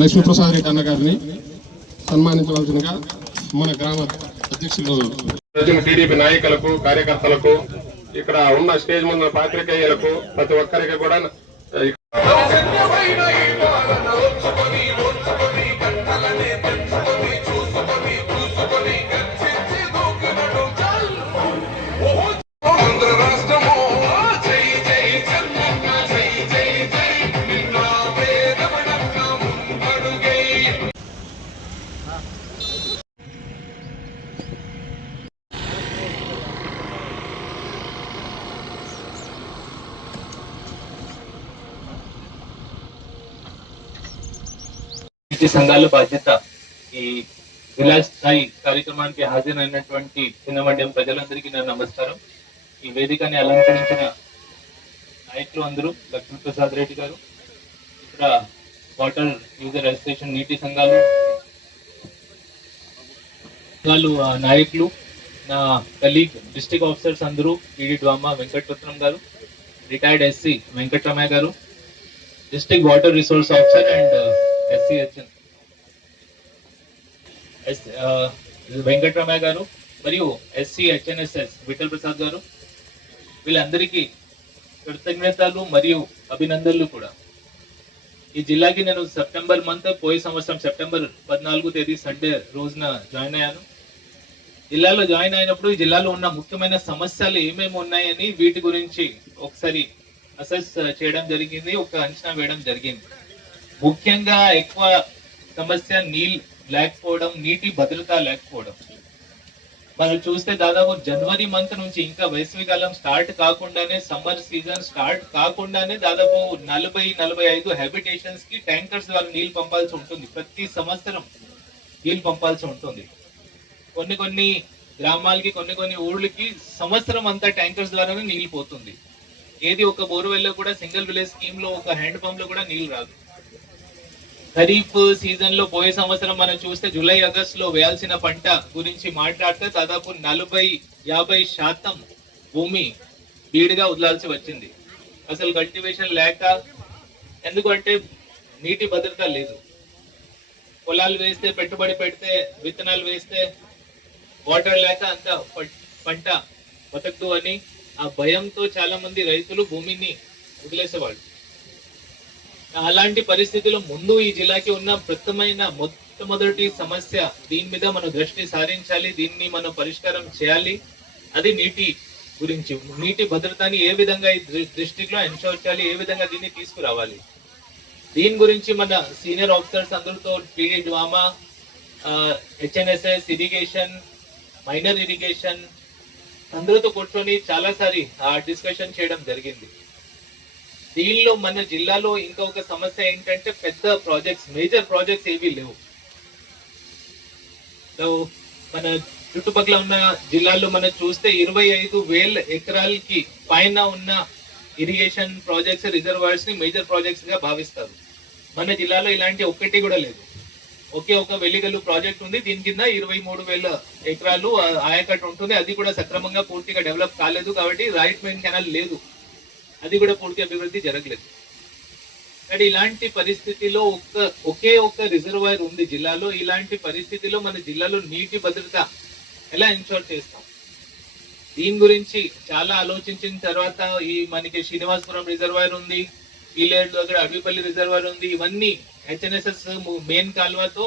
లక్ష్మీప్రసాద్ రెడ్డి అన్న గారిని సన్మానించవలసిందిగా మన గ్రామ అధ్యక్షులు టీడీపీ నాయకులకు కార్యకర్తలకు ఇక్కడ ఉన్న స్టేజ్ ముందు పాత్రికేయులకు ప్రతి ఒక్కరికి కూడా సంఘాల బాధ్యత ఈ జిల్లా స్థాయి కార్యక్రమానికి హాజరైనటువంటి చిన్నమండ్యం ప్రజలందరికీ నా నమస్కారం. ఈ వేదికని అలంకరించిన నాయకులు అందరూ లక్ష్మీప్రసాద్ రెడ్డి గారు, ఇక్కడ వాటర్ యూజర్ అసోసియేషన్ నీటి సంఘాలు నాయకులు, నా కలీగ్ డిస్ట్రిక్ట్ ఆఫీసర్స్ అందరూ, టీడీ డ్వామా వెంకటరత్నం గారు, రిటైర్డ్ ఎస్సీ వెంకటరమయ్య గారు, district water resource officer and SCHN Venkataramaiah గారు మరియు SCHNSS విఠల్ ప్రసాద్ గారు, వీళ్ళందరికీ కృతజ్ఞతలు మరియు అభినందనలు కూడా. ఈ జిల్లాకి నేను సెప్టెంబర్ మంత్ పోయే సంవత్సరం సెప్టెంబర్ 14వ తేదీ సండే రోజున జాయిన్ అయ్యాను. జిల్లాలో జాయిన్ అయినప్పుడు ఈ జిల్లాలో ఉన్న ముఖ్యమైన సమస్యలు ఏమేమి ఉన్నాయని వీటి గురించి ఒకసారి అసెస్ చేయడం జరిగింది, ఒక అంచనా వేయడం జరిగింది. ముఖ్యంగా ఎక్కువ సమస్య నీళ్ళు లేకపోవడం, నీటి భద్రత లేకపోవడం. మనం చూస్తే దాదాపు జనవరి మంత్ నుంచి ఇంకా వేసవికాలం స్టార్ట్ కాకుండానే, సమ్మర్ సీజన్ స్టార్ట్ కాకుండానే దాదాపు 40-45 హ్యాబిటేషన్స్ కి ట్యాంకర్స్ ద్వారా నీళ్లు పంపాల్సి ఉంటుంది. ప్రతి సంవత్సరం నీళ్లు పంపాల్సి ఉంటుంది. కొన్ని గ్రామాలకి, కొన్ని ఊళ్ళకి సంవత్సరం అంతా ట్యాంకర్స్ ద్వారానే నీళ్లు పోతుంది. ఏది ఒక బోర్వెల్లో కూడా, సింగిల్ విలేజ్ స్కీమ్ లో, ఒక హ్యాండ్ పంప్ లో కూడా నీళ్లు రాదు. ఖరీఫ్ సీజన్ లో పోయే సంవత్సరం మనం చూస్తే జూలై ఆగస్ట్ లో వేయాల్సిన పంట గురించి మాట్లాడితే దాదాపు 40-50% భూమి బీడుగా వదలాల్సి వచ్చింది. అసలు కల్టివేషన్ లేక, ఎందుకంటే నీటి భద్రత లేదు. పొలాలు వేస్తే, పెట్టుబడి పెడితే, విత్తనాలు వేస్తే వాటర్ లేక అంత పంట బతకదు అని ఆ భయంతో చాలా మంది రైతులు భూమిని వదిలేసేవాళ్ళు. అలాంటి పరిస్థితుల్లో ముందు ఈ జిల్లాకి ఉన్న మొట్టమొదటి సమస్య, దీని మీద మనం దృష్టి సారించాలి, దీన్ని మనం పరిష్కారం చేయాలి. అది నీటి గురించి, నీటి భద్రతని ఏ విధంగా ఈ డిస్ట్రిక్ట్ లో ఎన్షోర్ చేయాలి, ఏ విధంగా దీన్ని తీసుకురావాలి. దీని గురించి మన సీనియర్ ఆఫీసర్స్ అందరితో, TD DWAMA, HNSS, irrigation, minor irrigation అందరితో కూర్చొని చాలాసారి డిస్కషన్ చేయడం జరిగింది. దీనిలో మన జిల్లాలో ఇంకొక సమస్య ఏంటంటే పెద్ద ప్రాజెక్ట్స్, మేజర్ ప్రాజెక్ట్స్ ఏవి లేవు. మన చుట్టుపక్కల ఉన్న జిల్లాల్లో మనం చూస్తే 25,000 ఎకరాలకి పైన ఉన్న ఇరిగేషన్ ప్రాజెక్ట్స్, రిజర్వాయర్స్ ని మేజర్ ప్రాజెక్ట్స్ గా భావిస్తారు. మన జిల్లాలో ఇలాంటి ఒక్కటి కూడా లేదు. ఒక వెలిగల్లు ప్రాజెక్ట్ ఉంది, దీని కింద 23,000 ఎకరాలు ఆయకట్టు ఉంటుంది. అది కూడా సక్రమంగా పూర్తిగా డెవలప్ కాలేదు కాబట్టి రైట్ మెయిన్ కెనాల్ లేదు, అది కూడా పూర్తి అభివృద్ధి జరగలేదు. కానీ ఇలాంటి పరిస్థితిలో ఒకే ఒక రిజర్వాయర్ ఉంది జిల్లాలో. ఇలాంటి పరిస్థితిలో మన జిల్లాలో నీటి భద్రత ఎలా ఎన్షోర్ చేస్తాం? దీని గురించి చాలా ఆలోచించిన తర్వాత ఈ మనకి శ్రీనివాసపురం రిజర్వాయర్ ఉంది, ఈలేరు దగ్గర అడవిపల్లి రిజర్వాయర్ ఉంది. ఇవన్నీ HNSS మెయిన్ కాలువతో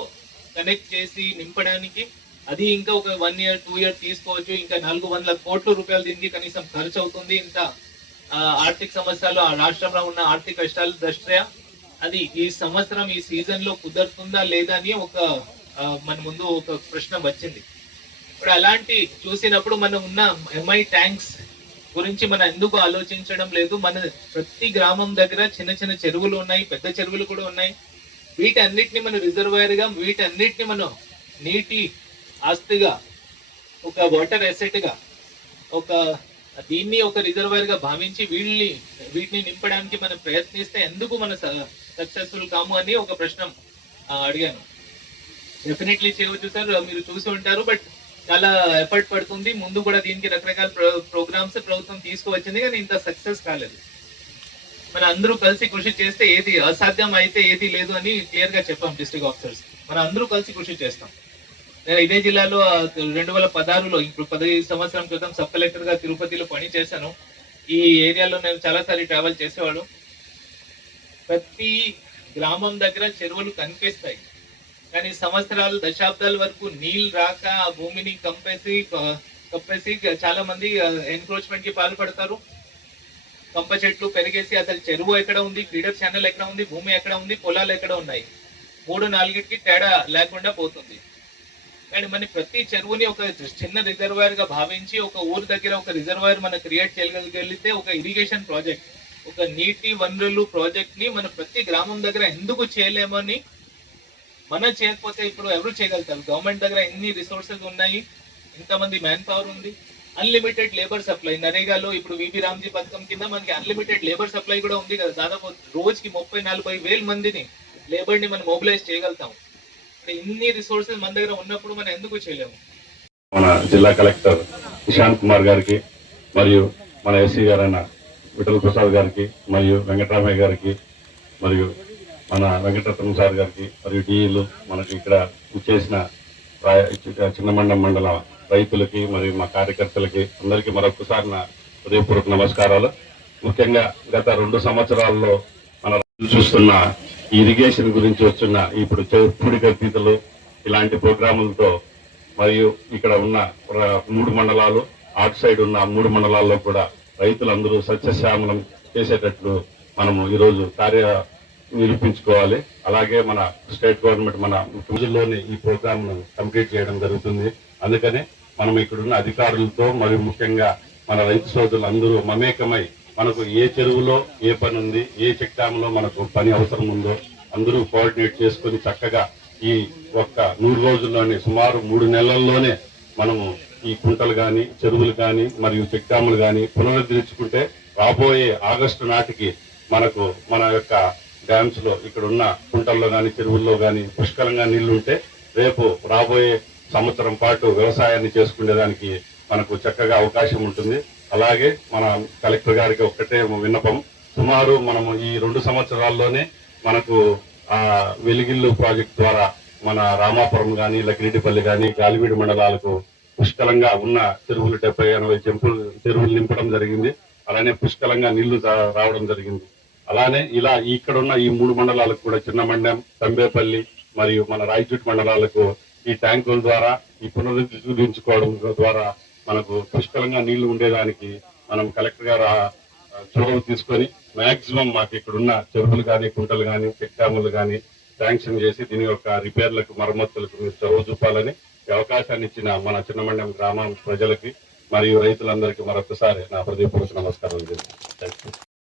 కనెక్ట్ చేసి నింపడానికి అది ఇంకా ఒక 1 year 2 year తీసుకోవచ్చు. ఇంకా 400 కోట్ల రూపాయలు దీనికి కనీసం ఖర్చు అవుతుంది. ఇంత ఆర్థిక సమస్యలు, ఆ రాష్ట్రంలో ఉన్న ఆర్థిక కష్టాలు దృష్ట్యా అది ఈ సంవత్సరం ఈ సీజన్ లో కుదురుతుందా లేదా అని మన ముందు ఒక ప్రశ్న వచ్చింది. ఇప్పుడు అలాంటి చూసినప్పుడు మనం ఉన్న MI ట్యాంక్స్ గురించి మనం ఎందుకు ఆలోచించడం లేదు? మన ప్రతి గ్రామం దగ్గర చిన్న చిన్న చెరువులు ఉన్నాయి, పెద్ద చెరువులు కూడా ఉన్నాయి. వీటన్నిటిని మనం రిజర్వాయర్ గా, వీటన్నిటిని మనం నీటి ఆస్తిగా, ఒక వాటర్ అసెట్ గా, దీన్ని ఒక రిజర్వాయర్ గా భావించి వీటిని నింపడానికి మనం ప్రయత్నిస్తే ఎందుకు మనం సక్సెస్ఫుల్ కాము అని ఒక ప్రశ్న అడిగాను. డెఫినెట్లీ చేయవచ్చు సార్, మీరు చూసి ఉంటారు. బట్ చాలా ఎఫర్ట్ పడుతుంది. ముందు కూడా దీనికి రకరకాల ప్రోగ్రామ్స్ ప్రభుత్వం తీసుకువచ్చింది, కానీ ఇంత సక్సెస్ కాలేదు. మన అందరూ కలిసి కృషి చేస్తే ఏది అసాధ్యం అయితే ఏది లేదు అని క్లియర్ గా చెప్పాం డిస్ట్రిక్ట్ ఆఫీసర్స్. మనం అందరూ కలిసి కృషి చేస్తాం. నేను ఇదే జిల్లాలో 2016లో ఇప్పుడు 15 సంవత్సరం క్రితం సబ్ కలెక్టర్ గా తిరుపతిలో పని చేశాను. ఈ ఏరియాలో నేను చాలాసార్లు ట్రావెల్ చేసేవాడు. ప్రతి గ్రామం దగ్గర చెరువులు కనిపిస్తాయి, కానీ సంవత్సరాలు దశాబ్దాల వరకు నీళ్ళు రాక ఆ భూమిని కప్పేసి చాలా మంది ఎన్క్రోచ్మెంట్ కి పాల్పడతారు. కంప చెట్లు పెరిగేసి అసలు చెరువు ఎక్కడ ఉంది, ఫీడర్ ఛానల్ ఎక్కడ ఉంది, భూమి ఎక్కడ ఉంది, పొలాలు ఎక్కడ ఉన్నాయి, 3-4కి తేడా లేకుండా పోతుంది. కానీ మన ప్రతి చెరువుని ఒక చిన్న రిజర్వాయర్ గా భావించి ఒక ఊరు దగ్గర ఒక రిజర్వాయర్ మనం క్రియేట్ చేయగలిగితే ఒక ఇరిగేషన్ ప్రాజెక్ట్, ఒక నీటి వనరులు ప్రాజెక్ట్ ని మన ప్రతి గ్రామం దగ్గర ఎందుకు చేయలేమని, మనం చేయకపోతే ఇప్పుడు ఎవరు చేయగలుగుతారు? గవర్నమెంట్ దగ్గర ఎన్ని రిసోర్సెస్ ఉన్నాయి, ఇంతమంది మ్యాన్ పవర్ ఉంది, అన్లిమిటెడ్ లేబర్ సప్లై. నరేగాలో ఇప్పుడు విబి రామ్జీ పథకం కింద మనకి అన్లిమిటెడ్ లేబర్ సప్లై కూడా ఉంది కదా. దాదాపు రోజుకి 30-40 వేల మందిని లేబర్ ని మనం మొబిలైజ్ చేయగలుగుతాం. ఇన్ని రిసోర్సెస్ మన దగ్గర ఉన్నప్పుడు మనం ఎందుకు చేయలేము? మన జిల్లా కలెక్టర్ నిశాంత్ కుమార్ గారికి, మరియు మన ఎస్సీ గారైన విఠల్ ప్రసాద్ గారికి, మరియు వెంకటరామయ్య గారికి, మరియు మన వెంకటరత్నం సార్ గారికి, మరియు డిఈలు మనకి ఇక్కడ చేసిన చిన్నమండం మండల రైతులకి మరియు మా కార్యకర్తలకి అందరికీ మరొకసారి నా హృదయపూర్వక నమస్కారాలు. ముఖ్యంగా గత 2 సంవత్సరాల్లో మన చూస్తున్న ఇరిగేషన్ గురించి వస్తున్న ఇప్పుడు పూడికతీతలు ఇలాంటి ప్రోగ్రాములతో, మరియు ఇక్కడ ఉన్న 3 మండలాలు, అటు సైడ్ ఉన్న 3 మండలాల్లో కూడా రైతులందరూ సస్యశ్యామలం చేసేటట్లు మనము ఈరోజు నిరూపించుకోవాలి. అలాగే మన స్టేట్ గవర్నమెంట్ మన రోజుల్లోనే ఈ ప్రోగ్రామ్ ను కంప్లీట్ చేయడం జరుగుతుంది. అందుకనే మనం ఇక్కడున్న అధికారులతో మరియు ముఖ్యంగా మన రైతు సోదరులు అందరూ మమేకమై మనకు ఏ చెరువులో ఏ పని ఉంది, ఏ చెక్ డ్యామ్ లో మనకు పని అవసరం ఉందో అందరూ కోఆర్డినేట్ చేసుకుని చక్కగా ఈ ఒక్క 100 రోజుల్లోనే సుమారు 3 నెలల్లోనే మనము ఈ కుంటలు కానీ, చెరువులు కానీ, మరియు చెక్ డ్యాములు కానీ పునరుద్ధరించుకుంటే రాబోయే ఆగస్టు నాటికి మనకు మన యొక్క డ్యామ్స్ లో ఇక్కడ ఉన్న కుంటల్లో కానీ, చెరువుల్లో కానీ పుష్కలంగా నీళ్లుంటే రేపు రాబోయే సంవత్సరం పాటు వ్యవసాయాన్ని చేసుకునేదానికి మనకు చక్కగా అవకాశం ఉంటుంది. అలాగే మన కలెక్టర్ గారికి ఒక్కటే విన్నపం, సుమారు మనము ఈ 2 సంవత్సరాల్లోనే మనకు వెలిగిల్లు ప్రాజెక్ట్ ద్వారా మన రామాపురం కానీ, లకిరెడ్డిపల్లి కానీ, గాలివీడు మండలాలకు పుష్కలంగా ఉన్న చెరువులు 70-80 చెరువులు నింపడం జరిగింది. అలానే పుష్కలంగా నీళ్లు రావడం జరిగింది. అలానే ఇలా ఇక్కడ ఉన్న ఈ 3 మండలాలకు కూడా చిన్నమండం, తంబేపల్లి మరియు మన రాయచూటి మండలాలకు ఈ ట్యాంకుల ద్వారా ఈ పునరుద్ధరించుకోవడం ద్వారా మనకు పుష్కలంగా నీళ్లు ఉండేదానికి మనం కలెక్టర్ గారు చొరవ తీసుకొని మాక్సిమం మాకు ఇక్కడున్న చెరువులు కానీ, కుంటలు కానీ, చెక్ డ్యాములు కానీ శాంక్షన్ చేసి దీని యొక్క రిపేర్లకు, మరమ్మతులకు మీరు చొరవ చూపాలని అవకాశాన్ని ఇచ్చిన మన చిన్నమండం గ్రామం ప్రజలకి మరియు రైతులందరికీ మరొకసారి నా హృదయపూర్వక నమస్కారాలు.